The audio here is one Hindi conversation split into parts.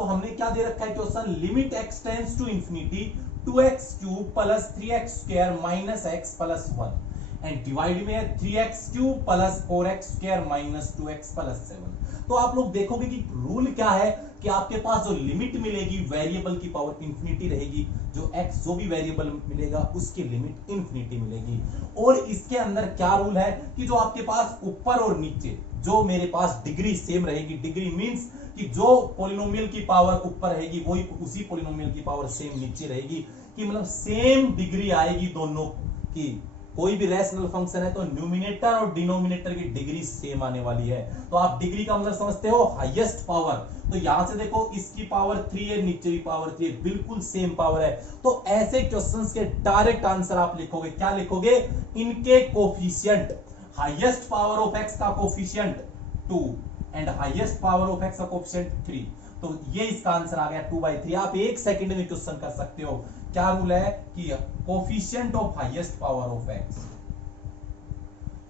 तो हमने क्या दे रखा है question, limit x tends to infinity 2x³ plus 3x² minus x plus 1 and divide में है 3x³ plus 4x² minus 2x plus 7। तो आप लोग देखोगे कि रूल क्या है कि आपके पास जो लिमिट मिलेगी वेरिएबल की पावर इंफिनिटी रहेगी, जो x जो भी वेरिएबल मिलेगा उसकी लिमिट इंफिनिटी मिलेगी। और इसके अंदर क्या रूल है कि जो आपके पास ऊपर और नीचे जो मेरे पास डिग्री सेम रहेगी, डिग्री मींस कि जो पॉलिनोमियल की पावर ऊपर रहेगी वही उसी पॉलिनोमियल की पावर सेम नीचे रहेगी, कि मतलब सेम डिग्री आएगी दोनों की। कोई भी रैशनल फंक्शन है तो न्यूमिनेटर और डिनोमिनेटर की डिग्री सेम आने वाली है। तो आप डिग्री का मतलब समझते हो हाईएस्ट पावर, तो यहां से देखो इसकी पावर 3 है, नीचे की पावर 3 है, बिल्कुल सेम पावर है। तो ऐसे क्वेश्चंस के डायरेक्ट आंसर आप लिखोगे, क्या लिखोगे, इनके coefficient, highest power of x का coefficient 2 and highest power of x का कोफिशिएंट 3। तो ये इसका आंसर आ गया 2/3। आप एक सेकंड में क्वेश्चन कर सकते हो। क्या रूल है कि coefficient of highest power of x,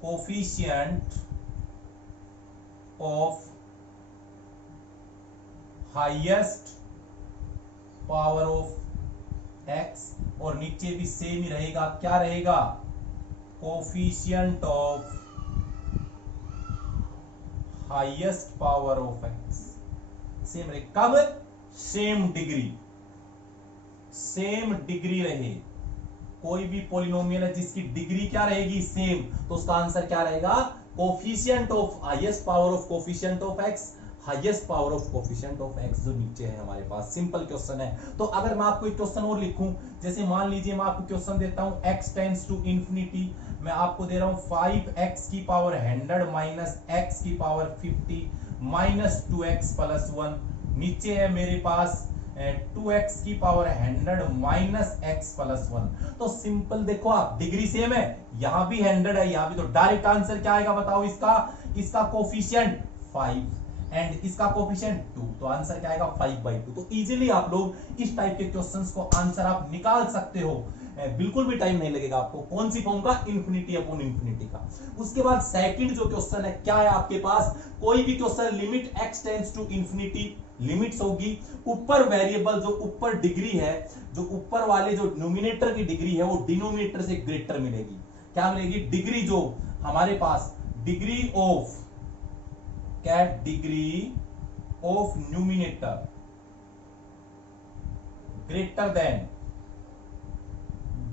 coefficient of highest power of x, और नीचे भी सेम ही रहेगा, क्या रहेगा, coefficient of highest power of x same रहे। कब, सेम डिग्री, सेम डिग्री रहे। कोई भी पॉलिनोमियल है जिसकी डिग्री क्या रहेगी, सेम, तो उसका आंसर क्या रहेगा, coefficient of highest power of coefficient of x, highest power of coefficient of x जो नीचे है हमारे पास। सिंपल क्वेश्चन है। तो अगर मैं आपको एक क्वेश्चन और लिखूं, जैसे मान लीजिए मैं आपको क्वेश्चन देता हूं x टेंड्स टू इंफिनिटी, मैं आपको दे रहा हूं 5x की पावर 100 माइनस x की पावर 50 माइनस 2x प्लस 1, नीचे है मेरे पास 2x की पावर 100 माइनस x प्लस 1। तो सिंपल देखो आप, डिग्री सेम है, यहां भी 100 है, यहां भी, तो डायरेक्ट आंसर क्या आएगा बताओ, इसका कोफिशिएंट 5 एंड इसका कोफिशिएंट 2, तो आंसर क्या आएगा 5/2। तो इजीली आप लोग इस टाइप के क्वेश्चंस को आंसर आप निकाल सकते हो, बिल्कुल भी टाइम नहीं लगेगा आपको। कौन सी फॉर्म का, इंफिनिटी अपॉन इंफिनिटी का। उसके बाद सेकंड जो क्वेश्चन है, क्या है आपके पास, कोई भी question limit x tends to infinity, limits होगी, ऊपर वेरिएबल जो ऊपर डिग्री है, जो ऊपर वाले जो न्यूमिनेटर की डिग्री है वो डिनोमिनेटर से ग्रेटर मिलेगी। क्या मिलेगी, डिग्री जो हमारे पास, डिग्री ऑफ, क्या, degree of numerator greater than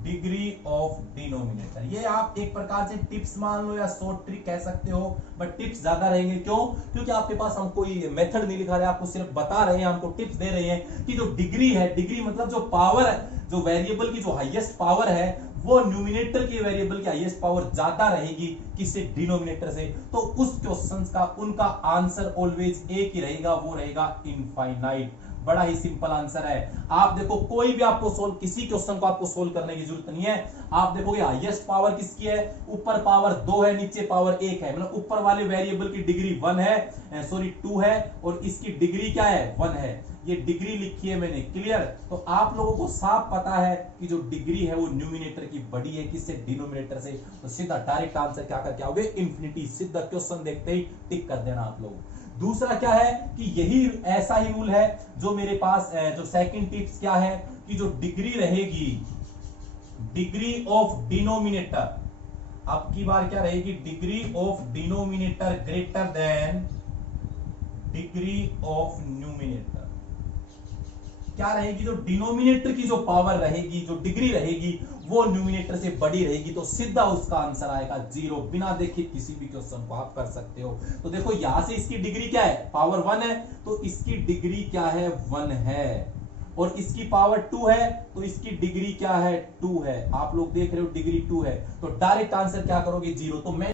degree of denominator. ये आप एक प्रकार से टिप्स मान लो या शॉर्ट ट्रिक कह सकते हो, बट टिप्स ज्यादा रहेंगे। क्यों, क्योंकि आपके पास हम कोई मेथड नहीं लिखा रहे, आपको सिर्फ बता रहे हैं, हमको टिप्स दे रहे हैं कि जो डिग्री है, डिग्री मतलब जो पावर है, जो वेरिएबल की जो हाईएस्ट पावर है वो न्यूमिनेटर की वेरिएबल की हाईएस्ट पावर ज्यादा रहेगी किससे, डिनोमिनेटर से। तो उस क्वेश्चंस का उनका आंसर ऑलवेज एक ही रहेगा, वो रहेगा इनफाइनाइट। बड़ा ही सिंपल आंसर है। आप देखो कोई भी आपको सोल्व, किसी क्वेश्चन को आपको सोल्व करने की जरूरत नहीं है। आप देखोगे हाईएस्ट पावर किसकी है, ऊपर पावर 2 है, नीचे पावर 1 है, मतलब ऊपर वाले वेरिएबल की डिग्री 1 है, सॉरी 2 है, और इसकी डिग्री क्या है, 1 है। ये डिग्री लिखी है मैंने, क्लियर। तो आप लोगों को साफ पता है कि जो डिग्री है वो न्यूमिनेटर की बड़ी है, किससे, डिनोमिनेटर से। तो सीधा डायरेक्ट आंसर क्या करके आओगे, इंफिनिटी। सीधा क्वेश्चन देखते ही टिक कर देना आप लोग। दूसरा क्या है कि यही ऐसा ही रूल है जो मेरे पास, जो सेकंड टिप्स क्या है कि जो डिग्री रहेगी, डिग्री ऑफ डिनोमिनेटर, अब की बार क्या रहेगी, degree of denominator greater than degree of numerator. क्या रहेगी, जो डिनोमिनेटर की जो पावर रहेगी, जो डिग्री रहेगी वो न्यूमिनेटर से बड़ी रहेगी। तो सीधा उसका आंसर आएगा 0। बिना देखे किसी भी क्वेश्चन को आप कर सकते हो। तो देखो यहां से इसकी डिग्री क्या है, पावर 1 है, तो इसकी डिग्री क्या है, 1 है, और इसकी पावर 2 है, तो इसकी डिग्री क्या है, 2 है। आप लोग देख रहे हो डिग्री 2 है, तो डायरेक्ट आंसर क्या करोगे, 0। तो मैं